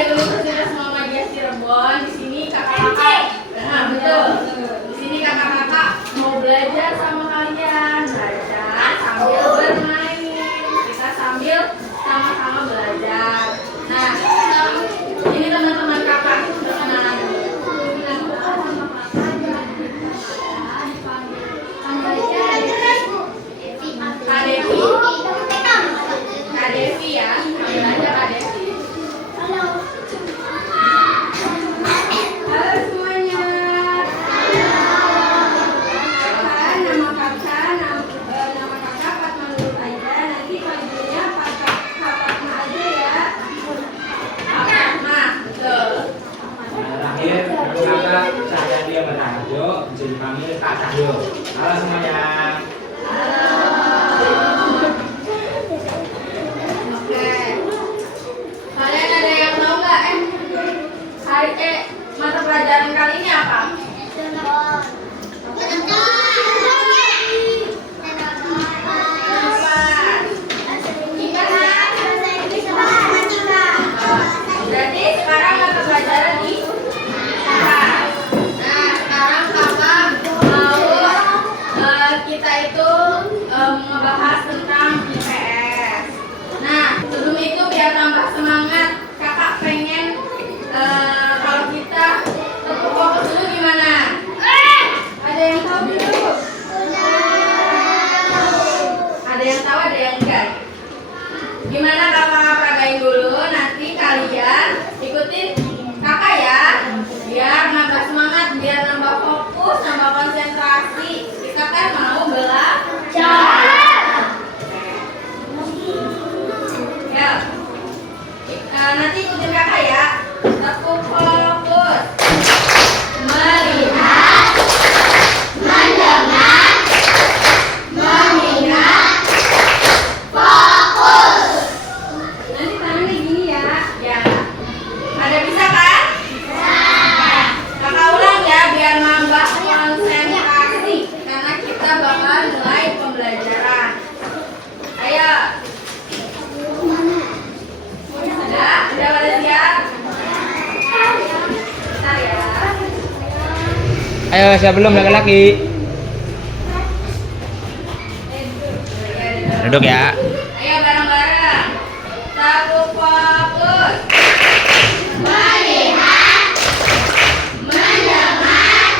dari Universitas Muhammadiyah Cirebon. Di sini kakak-kakak, nah betul. Di sini kakak-kakak mau belajar sama kalian, belajar sambil bermain. Kita sambil sama-sama belajar. Nah, ini teman-teman kakak perkenalan dulu. Kak Devi. Kak Devi ya, panggil aja Kak Devi. Halo semuanya. Nama kakak Fatma Nur aja. Nanti panggilnya Fatma aja ya. Fatma, betul. Terakhir, kakak Cahyo Berharjo, bisa dipanggil Kak Cahyo. Halo semuanya. Kalian ada yang tahu nggak mata pelajaran kali ini apa? Berarti sekarang mata pelajaran di nah sekarang kakak mau kita itu ngebahas tentang IPS. Nah sebelum itu biar tambah semangat, kakak pengen kalau kita tepuk fokus dulu gimana? Ada yang tahu dulu? Ada yang tahu, ada yang enggak? Gimana kakak peragain dulu, nanti kalian ikutin kakak ya, biar nambah semangat, biar nambah fokus, nambah konsentrasi. Kita kan mau belajar. Ya, nanti ikutin kakak ya. Tepuk fokus. Melihat, mendengar, mengingat, fokus. Nanti tangannya gini ya. Ya. Ada bisa kan? Bisa. Kakak ulang ya biar nambah konsentrasi karena kita bakal mulai pembelajaran. Ayo. Udah pada siap? Bentar ya. Ayo, siapa belum laki-laki? Duduk ya. Ayo bareng-bareng. Tepuk fokus. Melihat, mendengar,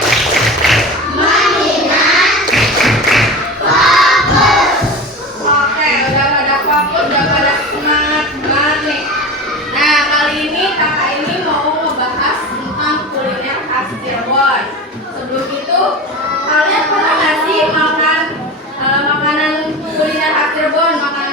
mengingat, fokus. Oke, udah pada fokus, udah pada semangat banget nih. Nah, kali ini kakak ini mau ngebahas tentang kuliner khas Cirebon. Sebelum itu, kalian pernah nggak sih makan makanan kuliner khas Cirebon, makanan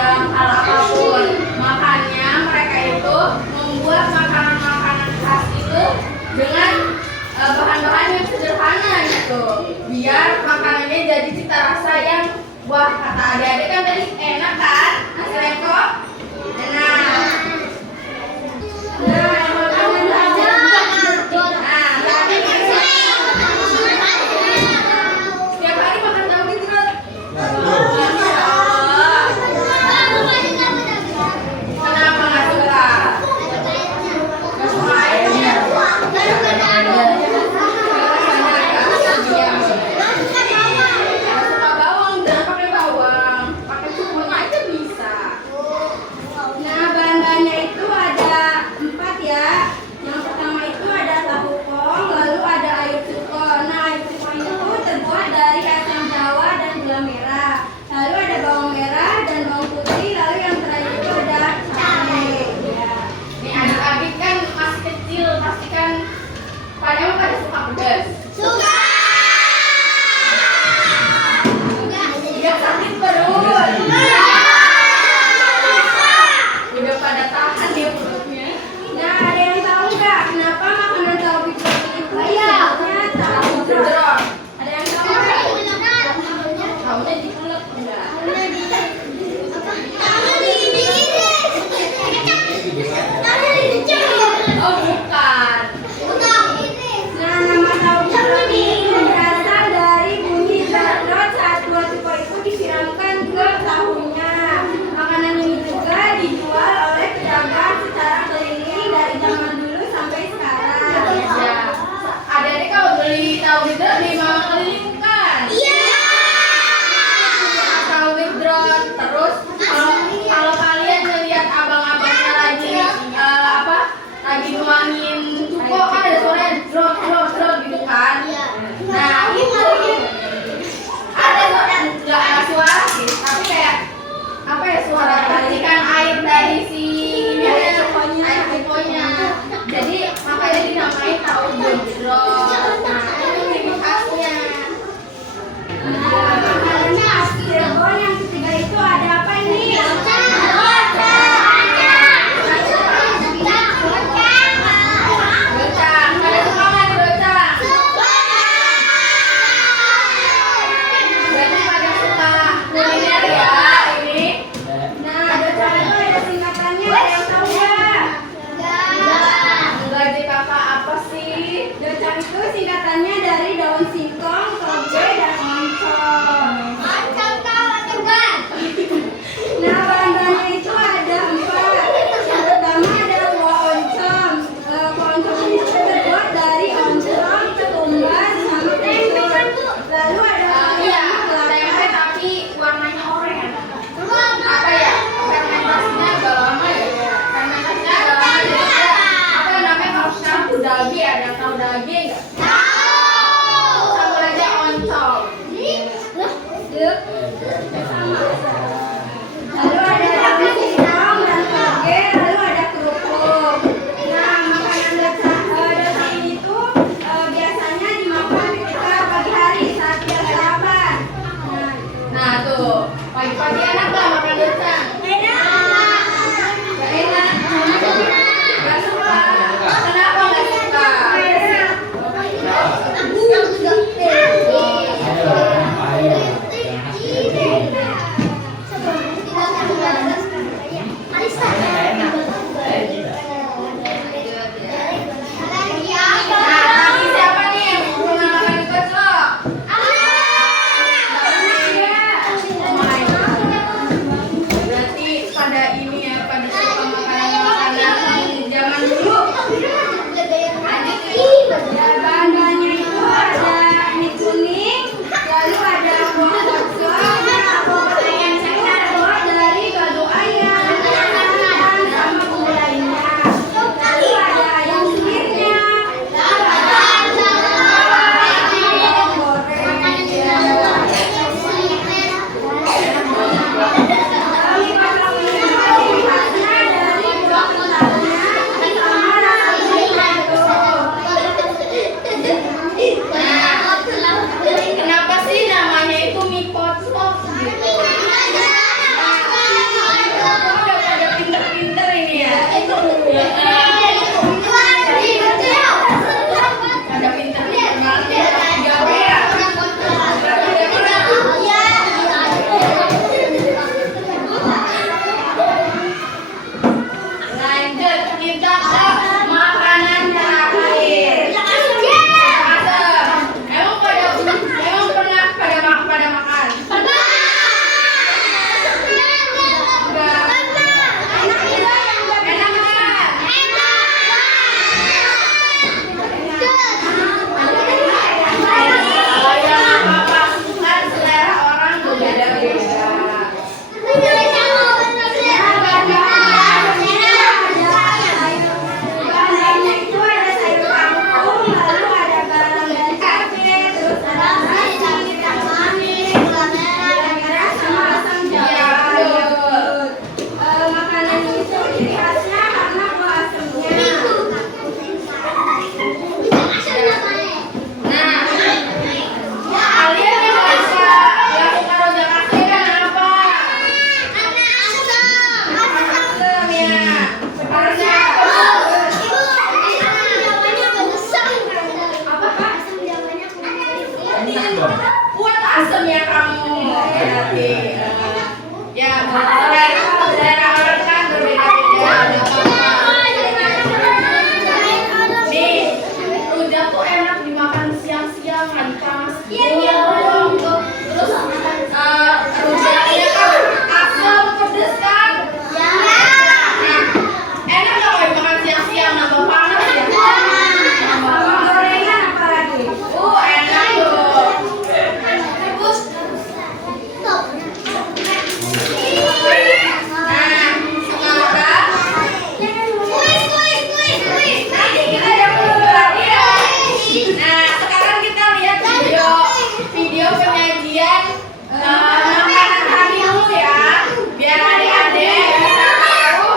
dalam hal apapun. Makanya mereka itu membuat makanan-makanan khas itu dengan bahan-bahan yang sederhana gitu, biar makanannya jadi cita rasa yang wah, kata adik-adik kan tadi enak kan, nasi lengko enak. Setiap hari makan tahu gitu kan? Kenapa nggak suka? Nggak suka airnya? Suka bawang, jangan pakai bawang, pakai cukup aja bisa. Nah, bahan-bahannya itu ada 4 ya. Yang pertama itu ada tahu kong, lalu ada air cuko. Nah, air cuko itu terbuat dari kacang Jawa dan gula merah. Lalu ada bawang merah dan bawang putih. Lalu yang terakhir itu ada cabai. Ya. Nih adik-adik kan masih kecil, pasti kan pada suka pedas. Suka. Tidak sakit perut. Udah pada tahan ya perutnya. Nah, ada yang tahu nggak kenapa makanan tahu gejrot itu disebutnya tahu gejrot? Gejrot. Ada yang tahu nggak? Tahunya diulek enggak? Oh bukan. Nah, nama tahu gejrot ini berasal dari bunyi gejrot saat buah cuko itu disiramkan ke tahunya. Makanan ini juga dijual oleh pedagang secara keliling dari zaman dulu sampai sekarang. Ya. Adik-adik kalau beli tahu gejrot di mama keliling bukan? Tahu gejrot. Terus kalau kalian ngeliat abang-abangnya lagi lagi nuangin cuko kan ada suaranya drop drop drop gitu kan? Nah itu ada suara nggak suara sih, tapi kayak apa ya, suara percikan air dari si air cukonya. Jadi makanya dinamain tahu gejrot. Nah itu ciri khasnya. Makanannya asli Cirebon. Yang ketiga itu ada apa ini? Docang, kalian suka nggak nih docang? Berarti pada suka kuliner ya ini. Nah, docang itu ada singkatannya, ada yang tahu nggak? Enggak sih kakak, apa sih? Docang itu singkatannya dari daun singkong, toge, dan oncom. Nah, bahan-bahannya itu ada 4. Yang pertama ada kuah oncom. Kuah oncom ini terbuat dari oncom, ketumbar, sama kencur. Lalu ada Iya, kelapa. tempe tapi warnanya oranye. Apa ya? Fermentasinya agak lama ya. Fermentasinya agak lama jadi ada apa yang namanya kalau campur daging, ada yang tahu daging nggak? Sama aja oncom. Lalu ada daun singkong dan toge, lalu ada kerupuk. Nah, makanan docang ini tuh biasanya dimakan ketika pagi hari saat jam sarapan. Nah tuh, pagi-pagi enak nggak makan docang? Nggak enak. Nggak suka. Kenapa nggak suka? Nah, tadi siapa nih yang pernah makan gejrot? Berarti berarti. Ya, selera orang kan berbeda-beda. Nggak apa-apa. Nih, rujak tuh enak dimakan siang-siang lagi panas. Terus rujaknya kan asam pedes kan. Enak nggak kalau dimakan siang-siang nambah panas ya? Gorengan apa lagi? Enak tuh. Nah, sekarang nanti kita ada lagi ya. Nah, sekarang kita lihat video penyajian makanan hari dulu ya, biar adik-adik bisa tahu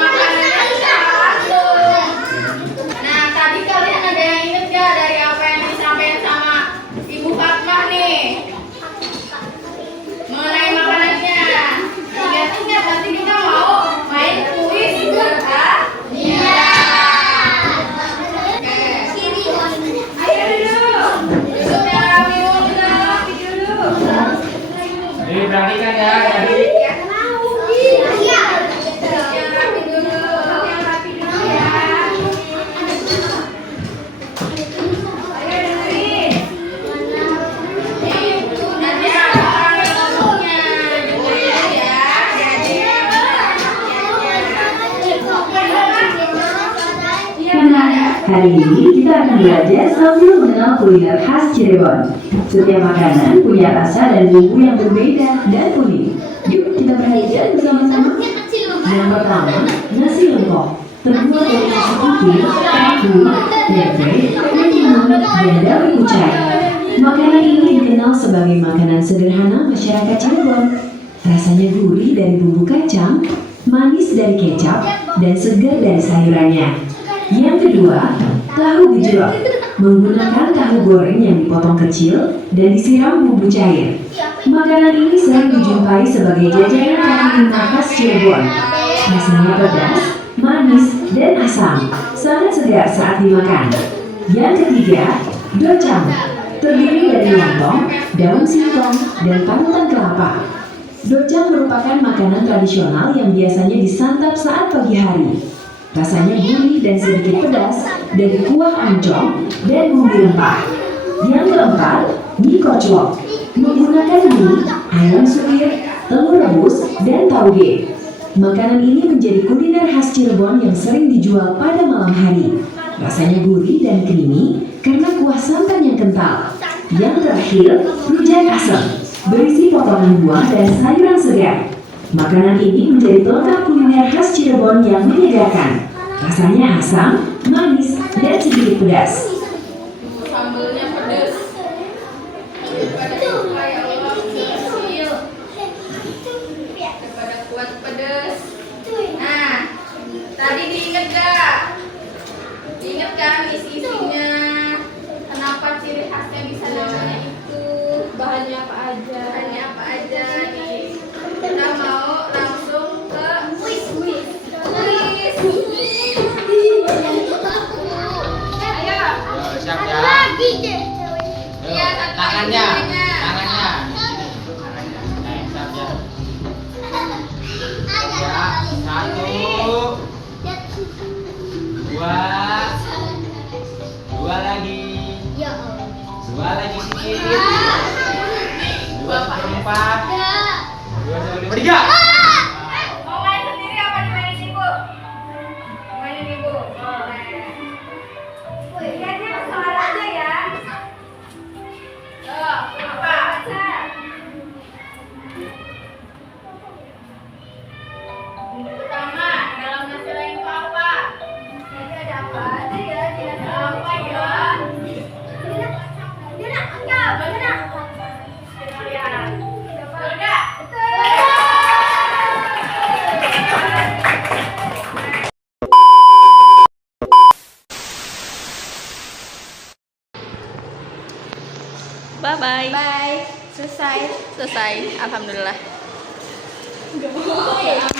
makanannya secara langsung. Nah, tadi kalian ada yang inget gak dari apa yang disampaikan sama Ibu Fatmah nih mengenai makanannya? Ingat-ingat, nanti kita mau main kuis berhadiah. Ayo duduk. Duduk yang rapi dulu, kita rapi dulu. Jadi perhatikan ya, jadi Yang rapi dulu, yang rapi dulu ya. Ayo dengerin. Nih, nanti ada orang yang ngomongnya, dengerin ya. Hari ini kita akan belajar sambil mengenal kuliner khas Cirebon. Setiap makanan punya rasa dan bumbu yang berbeda dan unik. Yuk kita perhatikan bersama-sama. Yang pertama, nasi lengkok. Terbuat dari nasi putih, tahu, tempe, mentimun, dan daun kucai. Makanan ini dikenal sebagai makanan sederhana masyarakat Cirebon. Rasanya gurih dari bumbu kacang, manis dari kecap, dan segar dari sayurannya. Yang kedua, tahu gejrot, menggunakan tahu goreng yang dipotong kecil dan disiram bumbu cair. Makanan ini sering dijumpai sebagai jajanan kaki lima khas Cirebon. Rasanya pedas, manis, dan asam, sangat segar saat dimakan. Yang ketiga, docang, terdiri dari lontong, daun singkong, dan parutan kelapa. Docang merupakan makanan tradisional yang biasanya disantap saat pagi hari. Rasanya gurih dan sedikit pedas dari kuah oncom dan bumbu rempah. Yang keempat, mie koclok, menggunakan mie, ayam suwir, telur rebus, dan tauge. Makanan ini menjadi kuliner khas Cirebon yang sering dijual pada malam hari. Rasanya gurih dan creamy karena kuah santan yang kental. Yang terakhir, rujak asem, berisi potongan buah dan sayuran segar. Makanan ini menjadi pelengkap kuliner khas Cirebon yang menyegarkan. Rasanya asam, manis, dan sedikit pedas. Sambelnya pedes. Daripada suka ya Allah kecil. Daripada kuat pedes. Nah, tadi diinget gak? Diinget kan isi-isinya? Kenapa ciri khasnya bisa namanya itu? Bahannya apa aja? Bahannya apa aja nih? Kita mau langsung ke kuis. Ayo. siap ya. Iya, Tangannya. Siap ya. Ya, 1, 2 lagi. 2 lagi sedikit. 2/4. 2/3. Mau main sendiri apa dimainin ibu? Mainin ibu. Lihatnya salah aja ya. Apa? Pertama, dalam nasi lain itu apa? Jadi ada apa aja ya? Ada apa ya? Kita lihat. Udah. Bye-bye. Bye. Selesai. Selesai. Alhamdulillah. Oke.